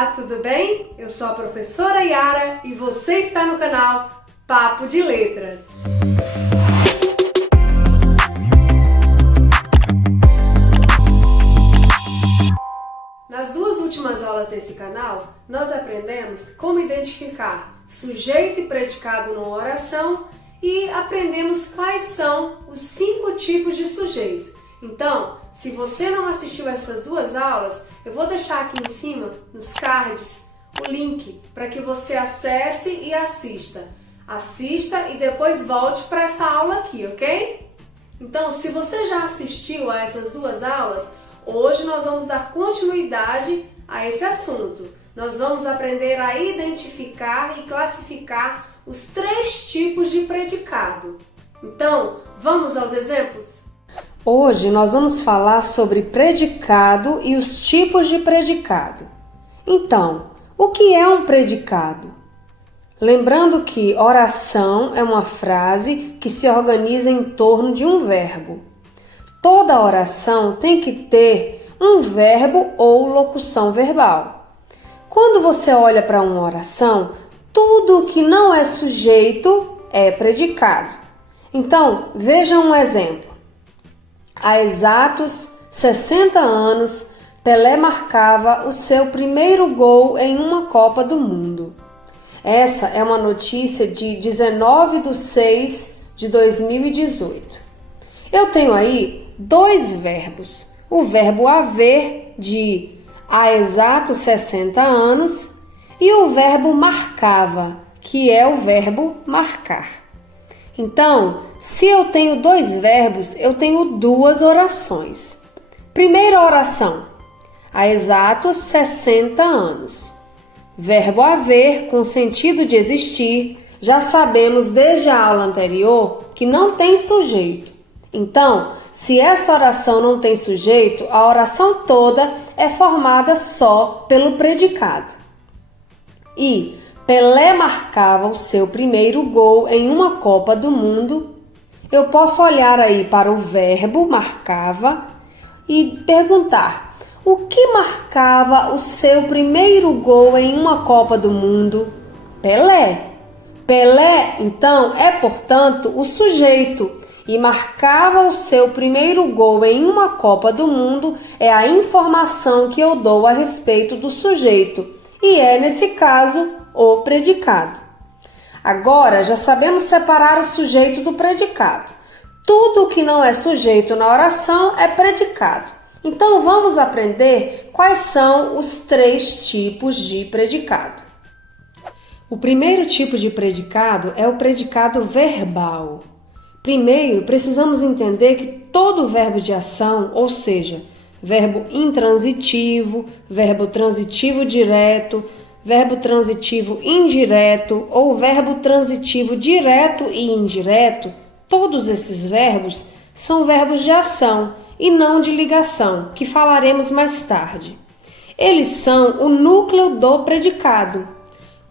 Olá, tudo bem? Eu sou a professora Yara e você está no canal Papo de Letras. Nas duas últimas aulas desse canal, nós aprendemos como identificar sujeito e predicado numa oração e aprendemos quais são os 5 tipos de sujeito. Então, se você não assistiu essas duas aulas, eu vou deixar aqui em cima, nos cards, o link para que você acesse e assista. Assista e depois volte para essa aula aqui, ok? Então, se você já assistiu a essas duas aulas, hoje nós vamos dar continuidade a esse assunto. Nós vamos aprender a identificar e classificar os 3 tipos de predicado. Então, vamos aos exemplos? Hoje nós vamos falar sobre predicado e os tipos de predicado. Então, o que é um predicado? Lembrando que oração é uma frase que se organiza em torno de um verbo. Toda oração tem que ter um verbo ou locução verbal. Quando você olha para uma oração, tudo que não é sujeito é predicado. Então, veja um exemplo. Há exatos 60 anos, Pelé marcava o seu primeiro gol em uma Copa do Mundo. Essa é uma notícia de 19/6/2018. Eu tenho aí 2 verbos. O verbo haver, de há exatos 60 anos, e o verbo marcava, que é o verbo marcar. Então, se eu tenho 2 verbos, eu tenho 2 orações. Primeira oração, há exatos 60 anos. Verbo haver, com sentido de existir, já sabemos desde a aula anterior que não tem sujeito. Então, se essa oração não tem sujeito, a oração toda é formada só pelo predicado. E Pelé marcava o seu primeiro gol em uma Copa do Mundo. Eu posso olhar aí para o verbo marcava e perguntar: o que marcava o seu primeiro gol em uma Copa do Mundo? Pelé. Pelé, então, é, portanto, o sujeito. E marcava o seu primeiro gol em uma Copa do Mundo é a informação que eu dou a respeito do sujeito. E é, nesse caso, o predicado. Agora, já sabemos separar o sujeito do predicado. Tudo o que não é sujeito na oração é predicado. Então, vamos aprender quais são os 3 tipos de predicado. O primeiro tipo de predicado é o predicado verbal. Primeiro, precisamos entender que todo verbo de ação, ou seja, verbo intransitivo, verbo transitivo direto, verbo transitivo indireto ou verbo transitivo direto e indireto, todos esses verbos são verbos de ação e não de ligação, que falaremos mais tarde. Eles são o núcleo do predicado.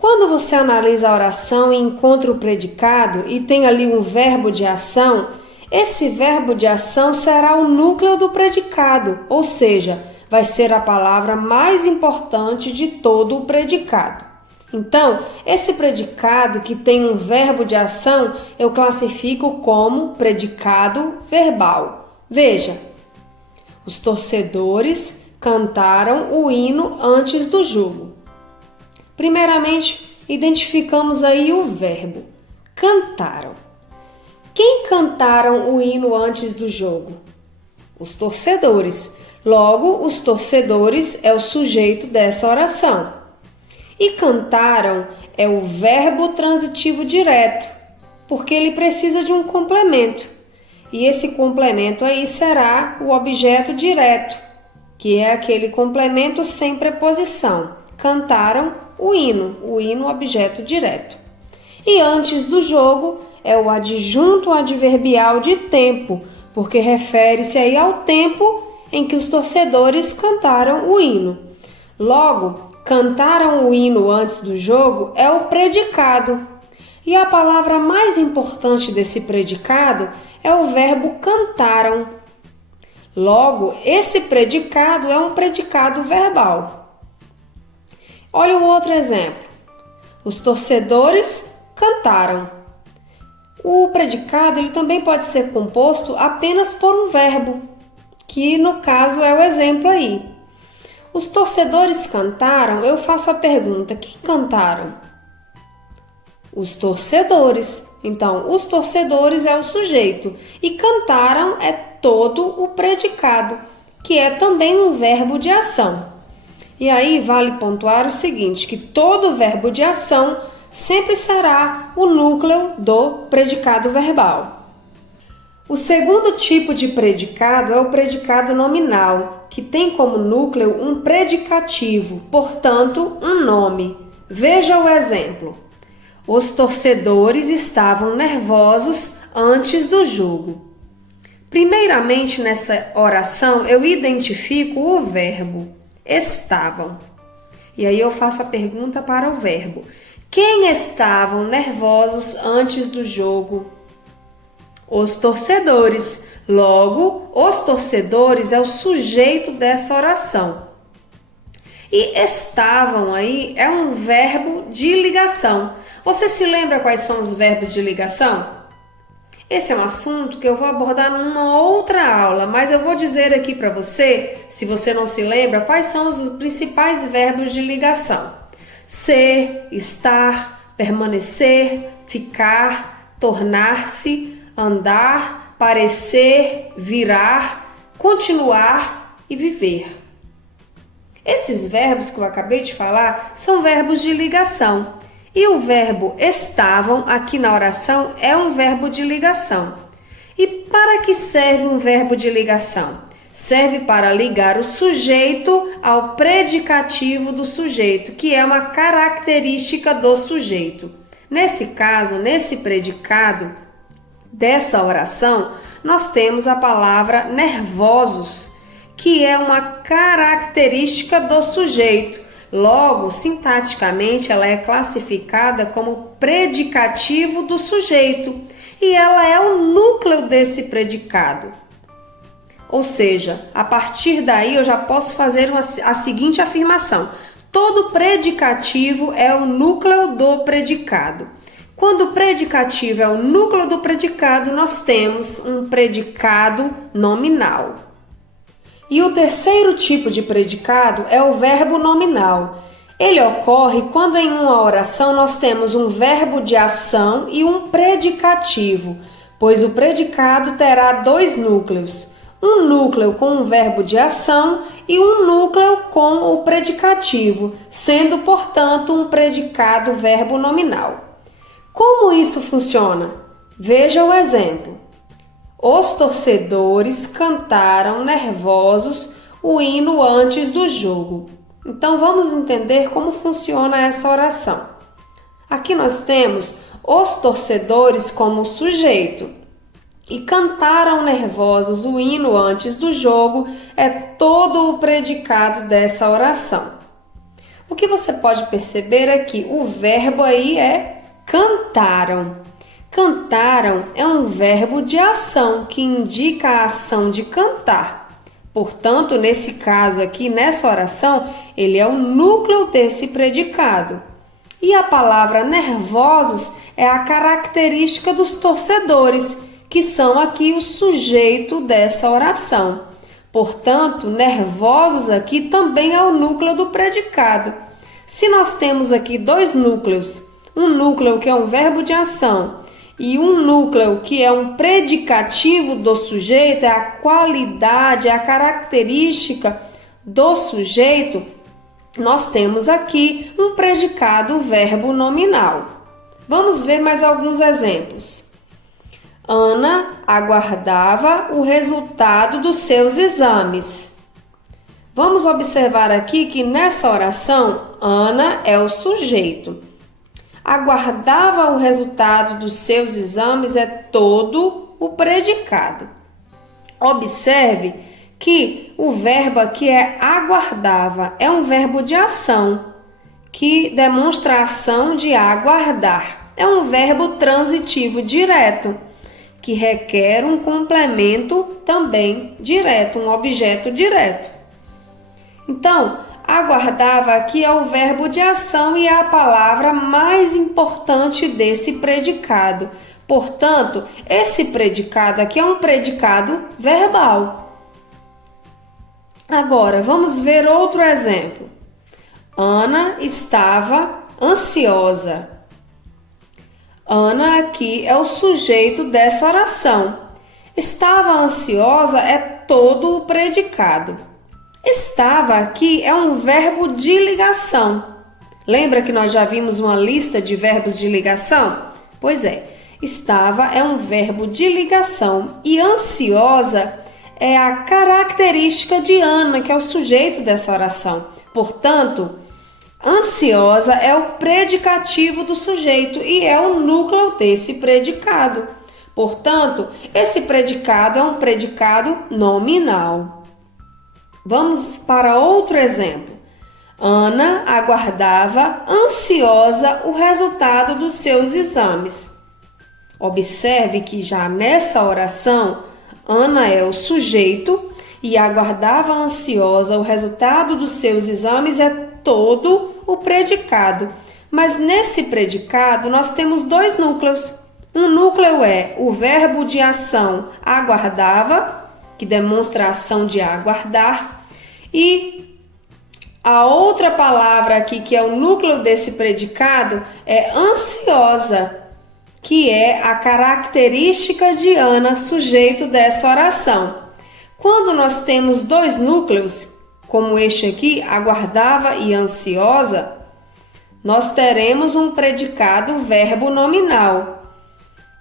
Quando você analisa a oração e encontra o predicado e tem ali um verbo de ação, esse verbo de ação será o núcleo do predicado, ou seja, vai ser a palavra mais importante de todo o predicado. Então, esse predicado que tem um verbo de ação, eu classifico como predicado verbal. Veja, os torcedores cantaram o hino antes do jogo. Primeiramente, identificamos aí o verbo. Cantaram. Quem cantaram o hino antes do jogo? Os torcedores. Logo, os torcedores é o sujeito dessa oração. E cantaram é o verbo transitivo direto, porque ele precisa de um complemento. E esse complemento aí será o objeto direto, que é aquele complemento sem preposição. Cantaram o hino objeto direto. E antes do jogo é o adjunto adverbial de tempo, porque refere-se aí ao tempo em que os torcedores cantaram o hino. Logo, cantaram o hino antes do jogo é o predicado. E a palavra mais importante desse predicado é o verbo cantaram. Logo, esse predicado é um predicado verbal. Olha o outro exemplo. Os torcedores cantaram. O predicado ele também pode ser composto apenas por um verbo, que no caso é o exemplo aí. Os torcedores cantaram, eu faço a pergunta, quem cantaram? Os torcedores. Então, os torcedores é o sujeito e cantaram é todo o predicado, que é também um verbo de ação. E aí vale pontuar o seguinte, que todo verbo de ação sempre será o núcleo do predicado verbal. O segundo tipo de predicado é o predicado nominal, que tem como núcleo um predicativo, portanto, um nome. Veja o exemplo. Os torcedores estavam nervosos antes do jogo. Primeiramente, nessa oração, eu identifico o verbo estavam. E aí eu faço a pergunta para o verbo. Quem estavam nervosos antes do jogo? Os torcedores. Logo, os torcedores é o sujeito dessa oração. E estavam aí é um verbo de ligação. Você se lembra quais são os verbos de ligação? Esse é um assunto que eu vou abordar numa outra aula, mas eu vou dizer aqui para você, se você não se lembra, quais são os principais verbos de ligação. Ser, estar, permanecer, ficar, tornar-se, andar, parecer, virar, continuar e viver. Esses verbos que eu acabei de falar são verbos de ligação. E o verbo estavam aqui na oração é um verbo de ligação. E para que serve um verbo de ligação? Serve para ligar o sujeito ao predicativo do sujeito, que é uma característica do sujeito. Nesse caso, nesse predicado dessa oração, nós temos a palavra nervosos, que é uma característica do sujeito. Logo, sintaticamente, ela é classificada como predicativo do sujeito e ela é o núcleo desse predicado. Ou seja, a partir daí eu já posso fazer a seguinte afirmação: todo predicativo é o núcleo do predicado. Quando o predicativo é o núcleo do predicado, nós temos um predicado nominal. E o terceiro tipo de predicado é o verbo nominal. Ele ocorre quando em uma oração nós temos um verbo de ação e um predicativo, pois o predicado terá dois núcleos, um núcleo com um verbo de ação e um núcleo com o predicativo, sendo, portanto, um predicado verbo nominal. Como isso funciona? Veja o exemplo. Os torcedores cantaram nervosos o hino antes do jogo. Então vamos entender como funciona essa oração. Aqui nós temos os torcedores como sujeito e cantaram nervosos o hino antes do jogo é todo o predicado dessa oração. O que você pode perceber é que o verbo aí é cantaram. Cantaram é um verbo de ação que indica a ação de cantar. Portanto, nesse caso aqui, nessa oração, ele é o núcleo desse predicado. E a palavra nervosos é a característica dos torcedores, que são aqui o sujeito dessa oração. Portanto, nervosos aqui também é o núcleo do predicado. Se nós temos aqui dois núcleos, um núcleo que é um verbo de ação e um núcleo que é um predicativo do sujeito, é a qualidade, é a característica do sujeito, nós temos aqui um predicado verbo nominal. Vamos ver mais alguns exemplos. Ana aguardava o resultado dos seus exames. Vamos observar aqui que nessa oração, Ana é o sujeito. Aguardava o resultado dos seus exames é todo o predicado. Observe que o verbo aqui é aguardava, é um verbo de ação, que demonstra a ação de aguardar. É um verbo transitivo direto, que requer um complemento também direto, um objeto direto. Então, aguardava aqui é o verbo de ação e é a palavra mais importante desse predicado. Portanto, esse predicado aqui é um predicado verbal. Agora, vamos ver outro exemplo. Ana estava ansiosa. Ana aqui é o sujeito dessa oração. Estava ansiosa é todo o predicado. Estava aqui é um verbo de ligação. Lembra que nós já vimos uma lista de verbos de ligação? Pois é, estava é um verbo de ligação e ansiosa é a característica de Ana, que é o sujeito dessa oração. Portanto, ansiosa é o predicativo do sujeito e é o núcleo desse predicado. Portanto, esse predicado é um predicado nominal. Vamos para outro exemplo. Ana aguardava ansiosa o resultado dos seus exames. Observe que já nessa oração, Ana é o sujeito e aguardava ansiosa o resultado dos seus exames é todo o predicado. Mas nesse predicado nós temos dois núcleos. Um núcleo é o verbo de ação aguardava, que demonstra a ação de aguardar, e a outra palavra aqui, que é o núcleo desse predicado, é ansiosa, que é a característica de Ana, sujeito dessa oração. Quando nós temos dois núcleos, como este aqui, aguardava e ansiosa, nós teremos um predicado verbo nominal.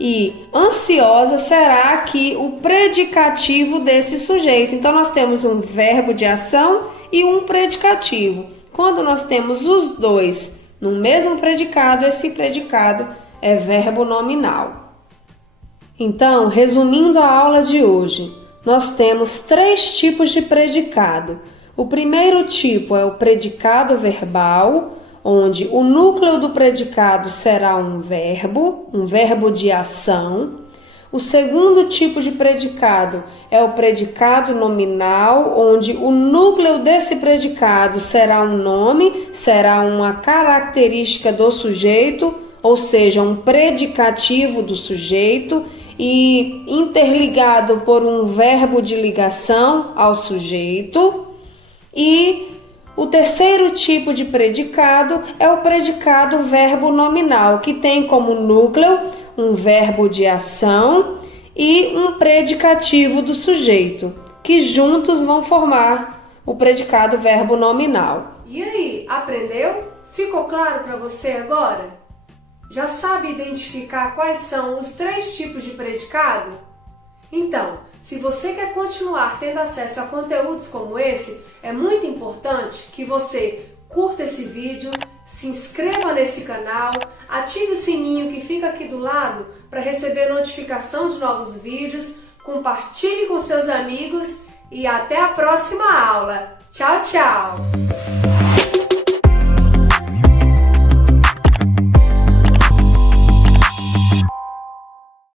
E ansiosa será aqui o predicativo desse sujeito. Então, nós temos um verbo de ação e um predicativo. Quando nós temos os dois no mesmo predicado, esse predicado é verbo nominal. Então, resumindo a aula de hoje, nós temos 3 tipos de predicado. O primeiro tipo é o predicado verbal, onde o núcleo do predicado será um verbo de ação. O segundo tipo de predicado é o predicado nominal, onde o núcleo desse predicado será um nome, será uma característica do sujeito, ou seja, um predicativo do sujeito e interligado por um verbo de ligação ao sujeito. E o terceiro tipo de predicado é o predicado verbo nominal, que tem como núcleo um verbo de ação e um predicativo do sujeito, que juntos vão formar o predicado verbo nominal. E aí, aprendeu? Ficou claro para você agora? Já sabe identificar quais são os 3 tipos de predicado? Então, se você quer continuar tendo acesso a conteúdos como esse, é muito importante que você curta esse vídeo, se inscreva nesse canal, ative o sininho que fica aqui do lado para receber notificação de novos vídeos, compartilhe com seus amigos e até a próxima aula. Tchau, tchau!